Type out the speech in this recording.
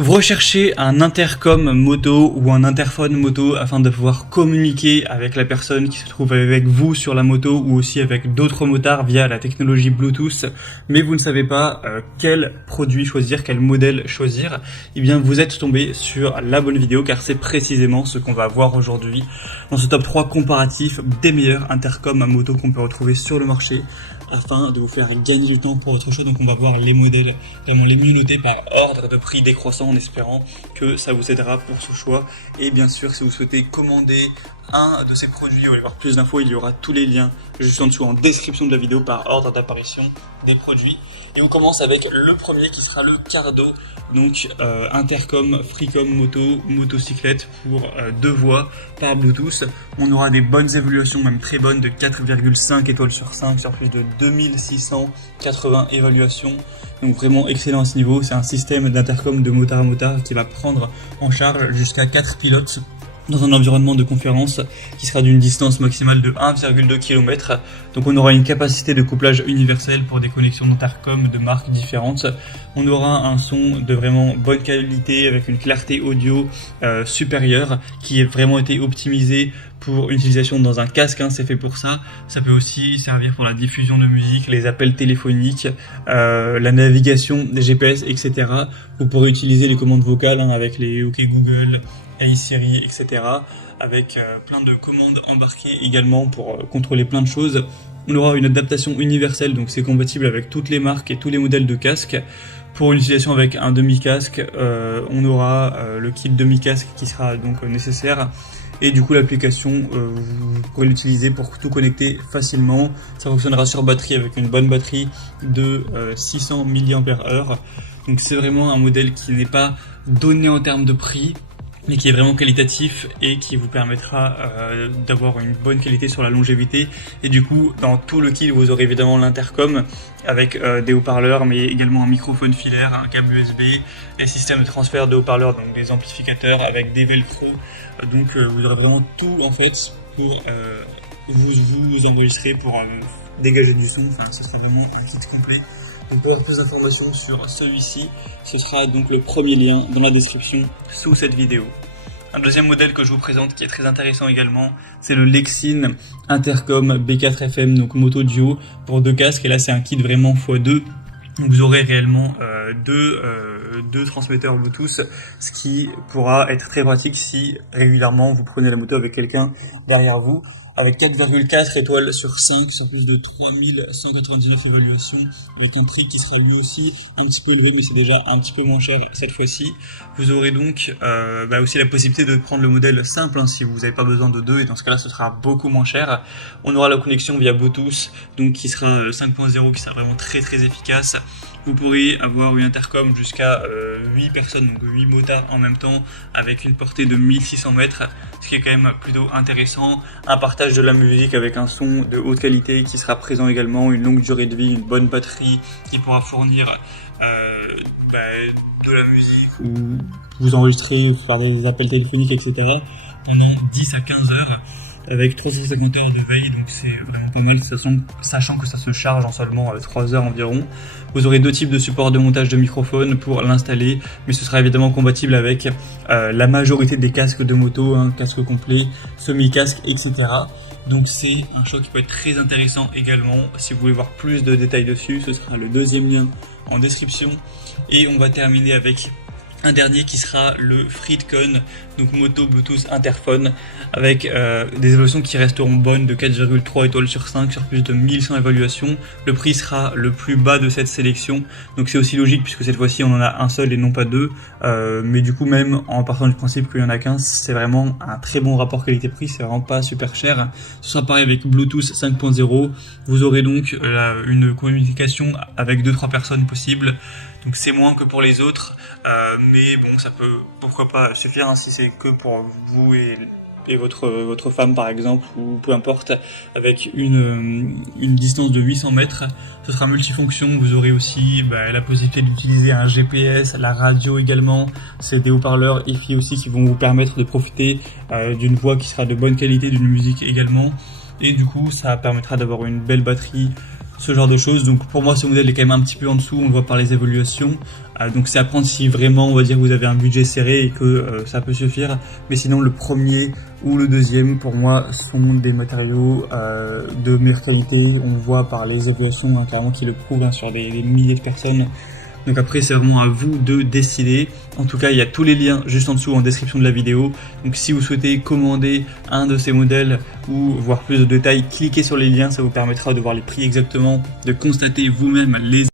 Vous recherchez un intercom moto ou un interphone moto afin de pouvoir communiquer avec la personne qui se trouve avec vous sur la moto ou aussi avec d'autres motards via la technologie Bluetooth, mais vous ne savez pas quel produit choisir, quel modèle choisir. Eh bien, vous êtes tombé sur la bonne vidéo car c'est précisément ce qu'on va voir aujourd'hui dans ce top 3 comparatif des meilleurs intercoms à moto qu'on peut retrouver sur le marché, afin de vous faire gagner du temps pour votre choix. Donc on va voir les modèles vraiment les mieux notés par ordre de prix décroissant, en espérant que ça vous aidera pour ce choix. Et bien sûr, si vous souhaitez commander un de ces produits ou avoir plus d'infos, il y aura tous les liens juste en dessous en description de la vidéo par ordre d'apparition des produits. Et on commence avec le premier qui sera le Cardo, donc intercom, freecom moto, motocyclette pour 2 voies par Bluetooth. On aura des bonnes évaluations, même très bonnes, de 4,5 étoiles sur 5 sur plus de 2680 évaluations. Donc vraiment excellent à ce niveau. C'est un système d'intercom de motard à motard qui va prendre en charge jusqu'à 4 pilotes dans un environnement de conférence qui sera d'une distance maximale de 1,2 km. Donc on aura une capacité de couplage universel pour des connexions d'intercom de marques différentes. On aura un son de vraiment bonne qualité avec une clarté audio supérieure qui a vraiment été optimisé pour une utilisation dans un casque, c'est fait pour ça. Ça peut aussi servir pour la diffusion de musique, les appels téléphoniques, la navigation des GPS, etc. Vous pourrez utiliser les commandes vocales avec les OK Google, Hey Siri, etc. avec plein de commandes embarquées également pour contrôler plein de choses. On aura une adaptation universelle, donc c'est compatible avec toutes les marques et tous les modèles de casques. Pour une utilisation avec un demi-casque, on aura le kit demi-casque qui sera donc nécessaire. Et du coup l'application, vous pourrez l'utiliser pour tout connecter facilement. Ça fonctionnera sur batterie avec une bonne batterie de 600 mAh. Donc c'est vraiment un modèle qui n'est pas donné en termes de prix, mais qui est vraiment qualitatif et qui vous permettra d'avoir une bonne qualité sur la longévité. Et du coup, dans tout le kit, vous aurez évidemment l'intercom avec des haut-parleurs, mais également un microphone filaire, un câble USB, des systèmes de transfert de haut-parleurs, donc des amplificateurs avec des velcro. Donc vous aurez vraiment tout en fait pour vous enregistrer, pour dégager du son. Enfin, ce sera vraiment un kit complet. Donc pour avoir plus d'informations sur celui-ci, ce sera donc le premier lien dans la description sous cette vidéo. Un deuxième modèle que je vous présente qui est très intéressant également, c'est le Lexin Intercom B4 FM, donc moto duo pour 2 casques. Et là c'est un kit vraiment x2. Donc vous aurez réellement deux transmetteurs Bluetooth, ce qui pourra être très pratique si régulièrement vous prenez la moto avec quelqu'un derrière vous. Avec 4,4 étoiles sur 5 sur plus de 3199 évaluations, avec un prix qui sera lui aussi un petit peu élevé, mais c'est déjà un petit peu moins cher cette fois-ci. Vous aurez donc aussi la possibilité de prendre le modèle simple si vous n'avez pas besoin de 2, et dans ce cas-là ce sera beaucoup moins cher. On aura la connexion via Bluetooth, donc qui sera 5.0, qui sera vraiment très très efficace. Vous pourrez avoir une intercom jusqu'à 8 personnes, donc 8 motards en même temps, avec une portée de 1600 mètres, ce qui est quand même plutôt intéressant. Un partage de la musique avec un son de haute qualité qui sera présent également, une longue durée de vie, une bonne batterie qui pourra fournir de la musique ou vous enregistrer, faire des appels téléphoniques, etc. pendant 10 à 15 heures. Avec 350 heures de veille, donc c'est vraiment pas mal, sachant que ça se charge en seulement 3 heures environ. Vous aurez 2 types de supports de montage de microphone pour l'installer, mais ce sera évidemment compatible avec la majorité des casques de moto, casque complet, semi-casque, etc. Donc c'est un choix qui peut être très intéressant également. Si vous voulez voir plus de détails dessus, ce sera le deuxième lien en description. Et on va terminer avec un dernier qui sera le FreeCon, donc moto Bluetooth interphone, avec des évaluations qui resteront bonnes de 4,3 étoiles sur 5 sur plus de 1100 évaluations. Le prix sera le plus bas de cette sélection, donc c'est aussi logique puisque cette fois-ci on en a un seul et non pas 2, mais du coup même en partant du principe qu'il y en a qu'un, c'est vraiment un très bon rapport qualité-prix, c'est vraiment pas super cher. Ce sera pareil avec Bluetooth 5.0, vous aurez donc une communication avec 2-3 personnes possible. Donc c'est moins que pour les autres, mais bon, ça peut pourquoi pas suffire si c'est que pour vous et votre femme par exemple, ou peu importe, avec une distance de 800 mètres. Ce sera multifonction, vous aurez aussi la possibilité d'utiliser un GPS, la radio également, c'est des haut-parleurs EFI aussi qui vont vous permettre de profiter d'une voix qui sera de bonne qualité, d'une musique également, et du coup ça permettra d'avoir une belle batterie ce genre de choses. Donc pour moi ce modèle est quand même un petit peu en dessous, on le voit par les évaluations. Donc c'est à prendre si vraiment on va dire vous avez un budget serré et que ça peut suffire. Mais sinon le premier ou le deuxième pour moi sont des matériaux de meilleure qualité. On le voit par les évaluations clairement qui le prouvent sur des milliers de personnes. Donc après c'est vraiment à vous de décider. En tout cas il y a tous les liens juste en dessous en description de la vidéo. Donc si vous souhaitez commander un de ces modèles ou voir plus de détails, cliquez sur les liens, ça vous permettra de voir les prix exactement, de constater vous-même les